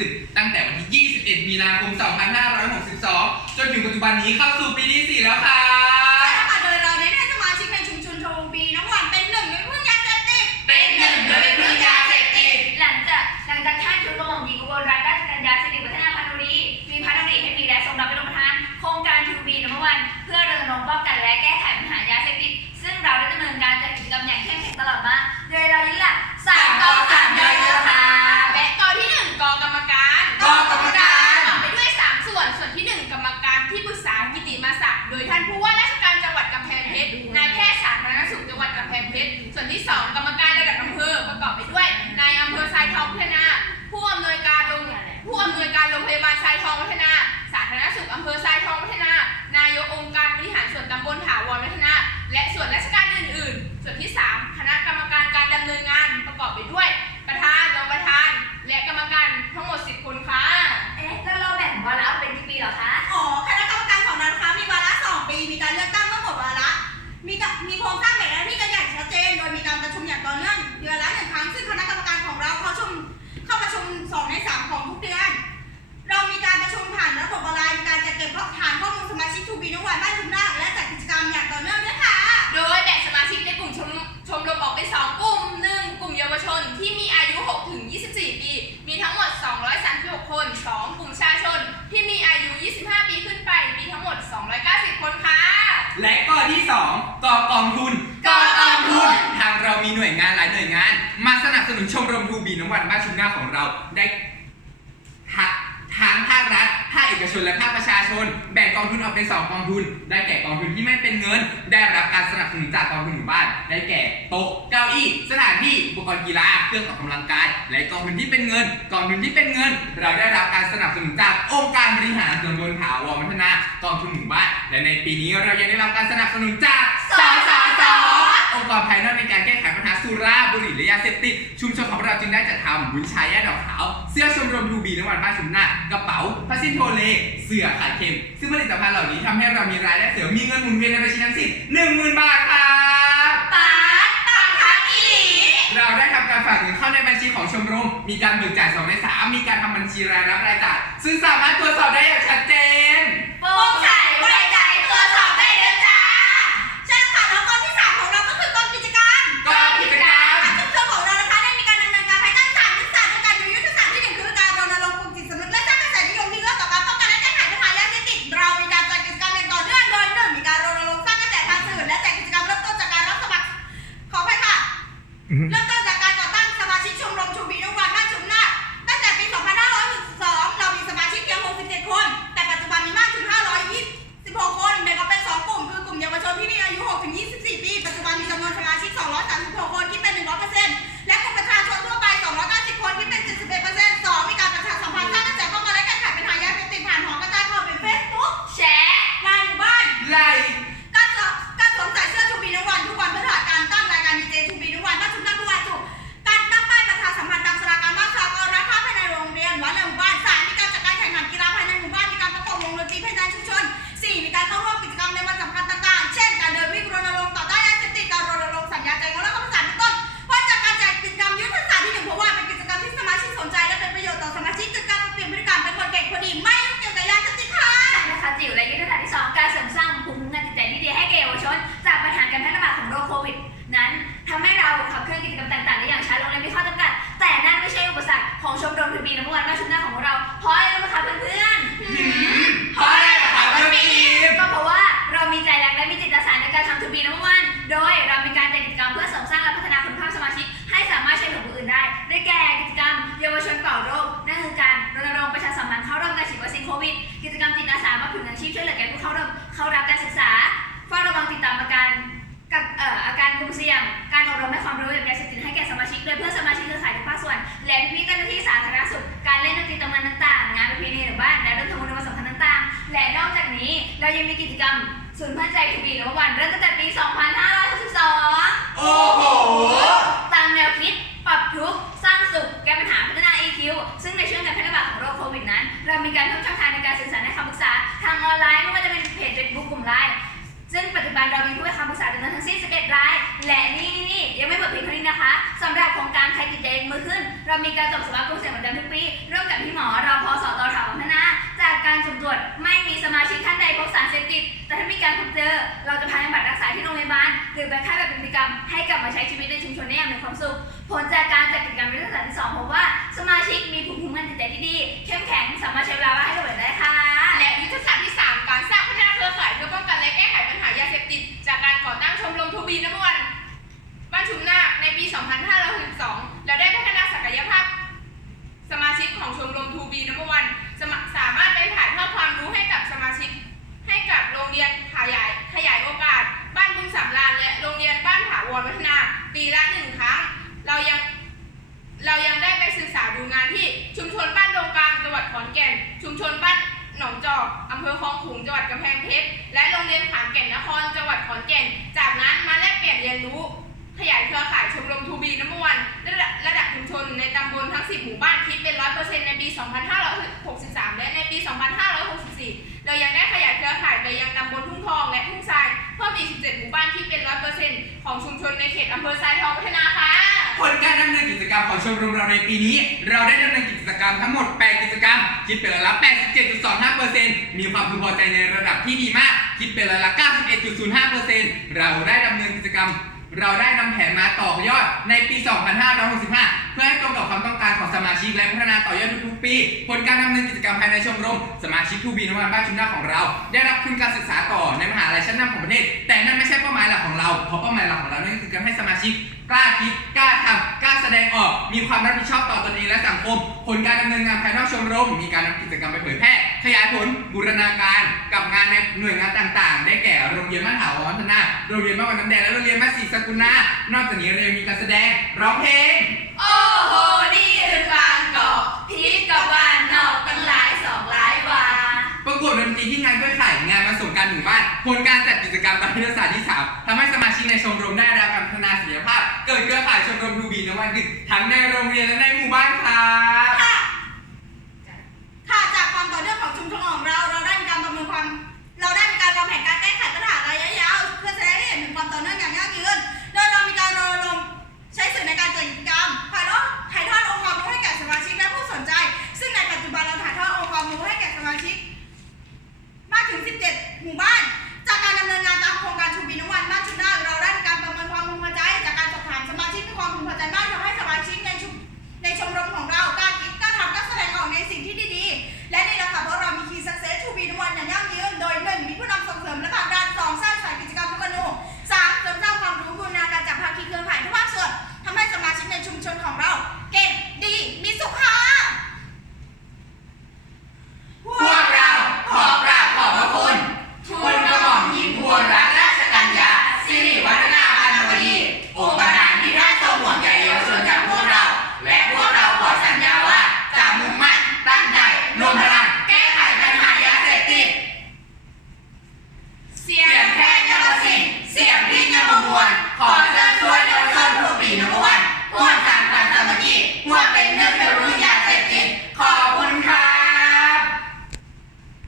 ชมรมทูบีน้ำมันขึ้นตั้งแต่วันที่ 21 มีนาคม 2562 จนถึงปัจจุบันนี้เข้าสู่ปีที่ 4 แล้วค่ะ ใช่แล้วค่ะโดยเราได้ให้สมาชิกในชุมชนโทบีน้ำหวานเป็นหนึ่งในพึ่งยาเสพติดเป็นหนึ่งโดยเป็นพึ่งยาเสพติดหลังจากหลังจากท่านชุดกระหม่อมหญิงอุบลรัตนราชกัญญาสิริ กรรมการระดับอำเภอประกอบไปด้วยนายอำเภอทรายทองพัฒนา ผู้อำนวยการโรงผู้อำนวยการโรงพยาบาลทรายทองพัฒนา สาธารณสุขอำเภอทรายทองพัฒนา นายกองค์การบริหารส่วนตำบลถาวรพัฒนา และส่วนราชการอื่น ๆ ส่วนที่3 และกอที่2กอกองทุนกอกองทุน ทางเรามีหน่วยงานหลายหน่วยงาน มาสนับสนุนชมรมทูบีน้ำวันบ้านชุมนาของเราได้ทะทางภาครัฐภาคเอกชนและภาคประชาชน แบ่งกองทุนออกเป็นสองกองทุน ได้แก่กองทุนที่ไม่เป็นเงิน ได้รับการสนับสนุนจากกองทุนหมู่บ้าน ได้แก่โต๊ะเก้าอี้สถานที่อุปกรณ์กีฬาเครื่องออกกำลังกาย และกองทุนที่เป็นเงิน กองทุนที่เป็นเงิน เราได้รับการสนับสนุนจากองค์การบริหารส่วนบลถาวรพัฒนากองทุนหมู่บ้าน และในปีนี้เรายังได้รับการสนับสนุนจากสสสองค์กรภายนอกในการแก้ไขปัญหาสุราบุหรี่และยาเสพติดชุมชนของเราจึงได้จัดทำบุญชายแย่ดอกขาว เสื้อชมรมทูบีน้ำมันบ้านชุมนากระเป๋าผ้าสิ้นโทเลเสื้อขายเค็ม ซึ่งผลิตภัณฑ์เหล่านี้ทำให้เรามีรายได้เสริมมีเงินหมุนเวียนในบัญชีทั้งสิ้นหนึ่งหมื่นบาทครับปาดตังคักอีหลีเราได้ทำการฝากเงินเข้าในบัญชีของชมรม มีการเบิกจ่าย2ใน3มีการทำบัญชีรายรับรายจ่ายซึ่งสามารถตรวจสอบได้อย่างชัดเจนโปร่งใส เริ่มต้นจากการก่อตั้งสมาชิกชมรมชุมพีนวันบ้าชุมนาคตั้งแต่ปี 2562 เรามีสมาชิกเพียง 67 คน แต่ปัจจุบันมีมากถึง 526 คน แบ่งออกเป็น 2 กลุ่ม คือกลุ่มเยาวชนที่มีอายุ 6-24 ปี ปัจจุบันมีจำนวนสมาชิก 236 คนที่ เหลือแก่ผู้เข้าร่วมเข้ารับการศึกษาเฝ้าระวังติดตามอาการกับเอ่ออาการกลุ่มเสี่ยง การอบรมให้ความรู้เกี่ยวกับยาเสพติดให้แก่สมาชิก โดยเพื่อนสมาชิกเครือข่ายทุกภาคส่วน และพี่ๆเจ้าหน้าที่สาธารณสุข การเล่นดนตรีตำนานต่างๆ งานประเพณีหรือบ้าน และเรื่องทำบุญในวันสำคัญต่างๆ และนอกจากนี้เรายังมีกิจกรรมศูนย์เพื่อนใจทูบีหรือว่าวันเริ่มตั้งแต่ปี 2562 โอ้โห ตามแนวคิดปรับทุกข์สร้างสุขีการเพิ่มช่องทางในการสื่อสารให้คำปรึกษาทางออนไลน์ไม่ว่าจะเป็นเพจเฟซบุ๊กกลุ่มไลน์ซึ่งปัจจุบันเรามีผู้ให้คำปรึกษาจำนวนทั้งสิ้น11ราย และนี่นี่ยังไม่หมดเพียงเท่านี้นะคะสำหรับของการใช้ติดใจมือขึ้น เรามีการตรวจสภาะกลุ่มเสี่ยงประจำทุกปีร่วมกับพี่หมอเราพอสอตอถาวัฒนา จากการสุ่มตรวจไม่มีสมาชิกท่านใดพบสารเสพติด ฉันมีการพบเจอ เราจะพาไปบำบัตรรักษาที่โรงพยาบาลหรือไปค่ายแบบเปฏิกรรมให้กลับมาใช้ชีวิตในชุมชนได้อย่างมีความสุข ผลจากการจัดกิจกรรมวิทยาศาสตร์ที่สองพบว่าสมาชิกมีภูมิคุ้มกันจิตใจที่ดีเข้มแข็งสามารถใช้เวลาว่างให้กับเด็กได้ค่ะ และยุทธศาสตร์ที่ 3 การสร้างพัฒนาเครือข่ายเพื่อป้องกันและแก้ไขปัญหายาเสพติด จากการก่อตั้งชมรมทูบีน้ำวันบ้านชุมนาคในปี 2563 ขุงจังหวัดกำแพงเพชร และโรงเรียนขามแก่นนครจังหวัดขอนแก่น จากนั้นมาแลกเปลี่ยนเรียนรู้ ขยายเครือข่ายชมรมทูบีน้ำวันระดับระดับชุมชนในตำบลทั้ง 10 หมู่บ้านคิดเป็น 100%ในปี 2563 และในปี 2564เรายังได้ขยายเครือข่ายไปยังตำบลทุ่งทองและทุ่งทรายเพิ่มอีก 17 หมู่บ้านคิดเป็น 100%ของชุมชนในเขตอำเภอทรายทองพัฒนาค่ะผลการดำเนินกิจกรรมของชมรมเราในปีนี้ เราได้ดำเนินกิจกรรมทั้งหมด 8 กิจกรรม คิดเป็นร้อยละ 87.25% มีความพึงพอใจในระดับที่ดีมาก คิดเป็นร้อยละ91.05%เราได้ดำเนินกิจกรรม เราได้นำแผนมาต่อยอดในปี 2565 เพื่อให้ตรงกับความต้องการของสมาชิกและพัฒนาต่อยอดทุกๆปี ผลการดำเนินกิจกรรมภายในชมรม สมาชิกทูบีนวันบ้านชุมนาของเรา ได้รับทุนการศึกษาต่อในมหาลัยชั้นนำของประเทศ แต่นั่นไม่ใช่เป้าหมายหลักของเรา เพราะเป้าหมายหลักของเรานั่นคือการให้สมาชิกกล้าคิดกล้าทำกล้า แสดงออกมีความรับผิดชอบต่อตนเองและสังคม ผลการดำเนินงานภายนอกชมรม มีการนำกิจกรรมไปเผยแพร่ขยายผลบูรณาการกับงานในหน่วยงานต่างๆ ได้แก่โรงเรียนบ้านถาวรวัฒนาโรงเรียนบ้านวันน้ำแดงและโรงเรียนบ้านศรีสกุลนานอกจากนี้เรายังมีการแสดงร้องเพลงโอ้โหนี่คือบางกอกพีชกับวานนอกตั้งหลายสองหลายวาประกวดดนตรีที่งานกล้วยไข่งานวันสงกรารหมู่บ้านผลการจัดกิจกรรมการยุทธศาสตร์ที่3ทำให้สมาชิกในชมรมได้ รับการพัฒนาศักยภาพเกิดเครือข่ายชมทูบีนวันคือทั้งในโรงเรียนและในหมู่บ้านครับ